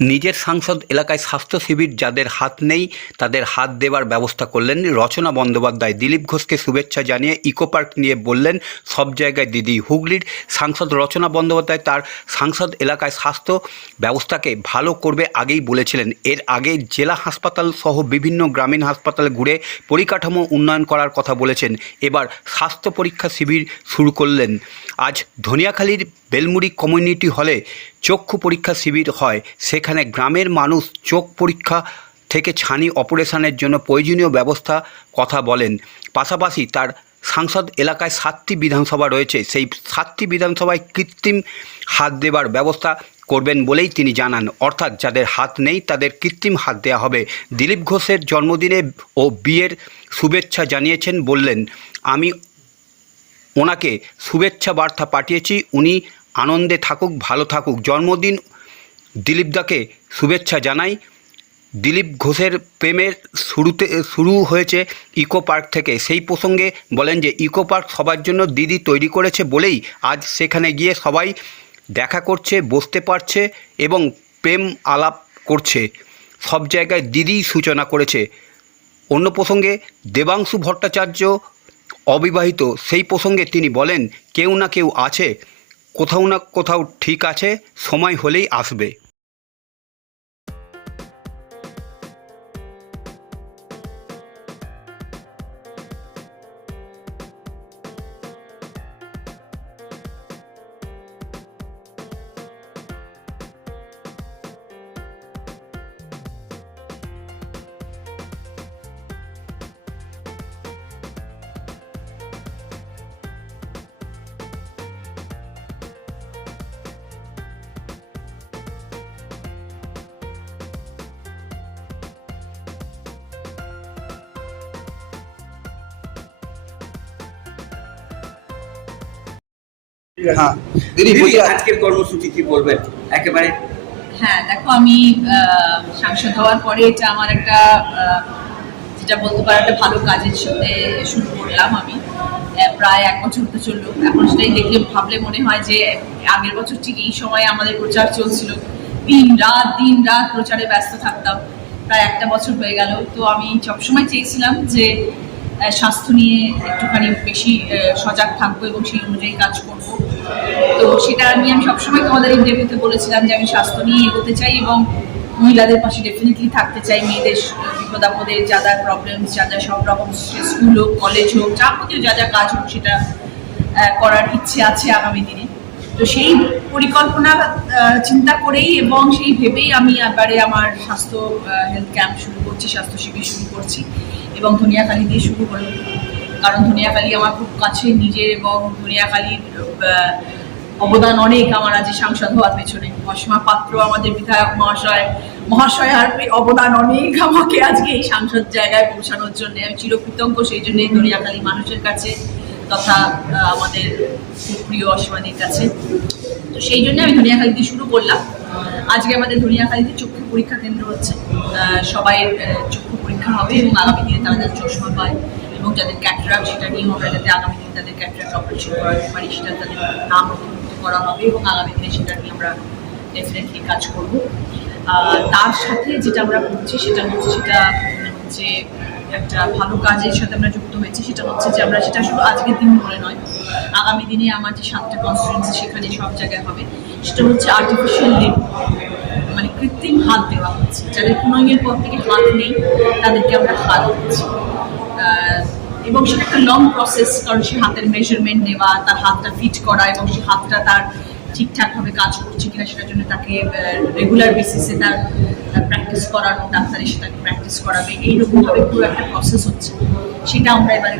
নিজের সাংসদ এলাকায় স্বাস্থ্য শিবির যাদের হাত নেই, তাদের হাত দেওয়ার ব্যবস্থা করলেন রচনা বন্দ্যোপাধ্যায়। দিলীপ ঘোষকে শুভেচ্ছা জানিয়ে ইকো পার্ক নিয়ে বললেন, সব জায়গায় দিদি হুগলির সাংসদ রচনা বন্দ্যোপাধ্যায় তার সাংসদ এলাকায় স্বাস্থ্য ব্যবস্থাকে ভালো করবে আগেই বলেছিলেন। এর আগে জেলা হাসপাতাল সহ বিভিন্ন গ্রামীণ হাসপাতাল ঘুরে পরিকাঠামো উন্নয়ন করার কথা বলেছেন। এবার স্বাস্থ্য পরীক্ষা শিবির শুরু করলেন। আজ ধনিয়াখালীর বেলমুড়ি কমিউনিটি হলে চক্ষু পরীক্ষা শিবির হয়। সেখানে গ্রামের মানুষ চোখ পরীক্ষা থেকে ছানি অপারেশনের জন্য প্রয়োজনীয় ব্যবস্থা কথা বলেন। পাশাপাশি তার সাংসদ এলাকায় সাতটি বিধানসভা রয়েছে। সেই সাতটি বিধানসভায় কৃত্রিম হাত দেবার ব্যবস্থা করবেন বলেই তিনি জানান। অর্থাৎ যাদের হাত নেই, তাদের কৃত্রিম হাত দেওয়া হবে। দিলীপ ঘোষের জন্মদিনে ও বিয়ের শুভেচ্ছা জানিয়েছেন বললেন, আমি ওনাকে শুভেচ্ছা বার্তা পাঠিয়েছি। উনি আনন্দে থাকুক, ভালো থাকুক। জন্মদিন দিলীপদাকে শুভেচ্ছা জানাই। দিলীপ ঘোষের প্রেমের শুরুতে, শুরু হয়েছে ইকো পার্ক থেকে। সেই প্রসঙ্গে বলেন যে, ইকো পার্ক সবার জন্য দিদি তৈরি করেছে বলেই আজ সেখানে গিয়ে সবাই দেখা করছে, বসতে পারছে এবং প্রেম আলাপ করছে। সব জায়গায় দিদি সূচনা করেছে। অন্য প্রসঙ্গে, দেবাংশু ভট্টাচার্য অবিবাহিত। সেই প্রসঙ্গে তিনি বলেন, কেউ না কেউ আছে। কোথাও না কোথাও ঠিক আছে সময় হলেই আসবে। হ্যাঁ। দিদি দিদি আজকের কর্মসূচি কি বলবেন? একেবারে হ্যাঁ দেখো আমি সাংসদ হওয়ার পরে এটা আমার একটা যেটা বলতে পারো একটা ভালো কাজের সাথে শুরু করলাম আমি। প্রায় এক বছর তো চলল। এখন সেটাই দেখলে ভাবলে মনে হয় যে আগের বছর ঠিক এই সময় আমাদের প্রচার চলছিল। দিন রাত দিন রাত প্রচারে ব্যস্ত থাকতাম। প্রায় একটা বছর হয়ে গেল। তো আমি সবসময় চেয়েছিলাম যে স্বাস্থ্য নিয়ে একটুখানি বেশি সজাগ থাকব এবং সেই অনুযায়ী কাজ করব। তো সেটা আমি আমি সবসময় তোমাদের ইন্টারভিউতে বলেছিলাম যে আমি স্বাস্থ্য নিয়ে এগোতে চাই এবং মহিলাদের পাশে ডেফিনেটলি থাকতে চাই। মেয়েদের বিপদ আপদে যা যা প্রবলেমস যা যা সব রকম স্কুল হোক কলেজ হোক, যাবতীয় যা যা কাজ হোক সেটা করার ইচ্ছে আছে আগামী দিনে। তো সেই পরিকল্পনা চিন্তা করেই এবং সেই ভেবেই আমি এবারে আমার স্বাস্থ্য হেলথ ক্যাম্প শুরু করছি, স্বাস্থ্য শিবির শুরু করছি। এবং ধনিয়াখালি দিয়ে শুরু হলো কারণ ধনিয়াখালী আমার খুব কাছে নিজের এবং ধনিয়াখালীর অবদান অনেক আমার আজ সাংসদ হওয়ার পেছনে। অসীমা পাত্র আমাদের বিধায়ক মহাশয় মহাশয় আর অবদান অনেক আমাকে আজকে এই সাংসদ জায়গায় পৌঁছানোর জন্য। আমি চিরকৃতজ্ঞ সেই জন্য ধনিয়াখালী মানুষের কাছে তথা আমাদের প্রিয় অসীমাদির কাছে। তো সেই জন্য আমি ধনিয়াখালীতে শুরু করলাম। আজকে আমাদের ধনিয়াখালীতে চক্ষু পরীক্ষা কেন্দ্র হচ্ছে। সবাই চক্ষু পরীক্ষা হবে এবং আগামী দিনে তারা যাতে চশমা পায় এবং যাদের ক্যাটরাক সেটা নিয়ে আমরা যাতে আগামী দিনে তাদের ক্যাটরাক অপারেশন করাতে পারি সেটা তাদের নাম নথিভুক্ত করা হবে এবং আগামী দিনে সেটা নিয়ে আমরা ডেফিনেটলি কাজ করব। তার সাথে যেটা আমরা করছি সেটা হচ্ছে সেটা হচ্ছে একটা ভালো কাজের সাথে আমরা যুক্ত হয়েছি, সেটা হচ্ছে যে আমরা সেটা শুধু আজকের দিন বলে নয়, আগামী দিনে আমার যে সাতটা কনস্টিটুয়েন্সি সেখানে সব জায়গায় হবে, সেটা হচ্ছে আর্টিফিশিয়াল লিপ কৃত্রিম হাত দেওয়া হচ্ছে। যাদের কোনো পর থেকে হাত নেই, তাদেরকে আমরা হাত দিচ্ছি। এবং সেটা একটা লং প্রসেস কারণ সে হাতের মেজারমেন্ট নেওয়া, তার হাতটা ফিট করা এবং সে হাতটা তার ঠিকঠাকভাবে কাজ করছে কিনা সেটার জন্য তাকে রেগুলার বেসিসে তার প্র্যাকটিস করানো ডাক্তার এসে তাকে প্র্যাকটিস করাবে। এইরকমভাবে পুরো একটা প্রসেস হচ্ছে। সেটা আমরা এবারে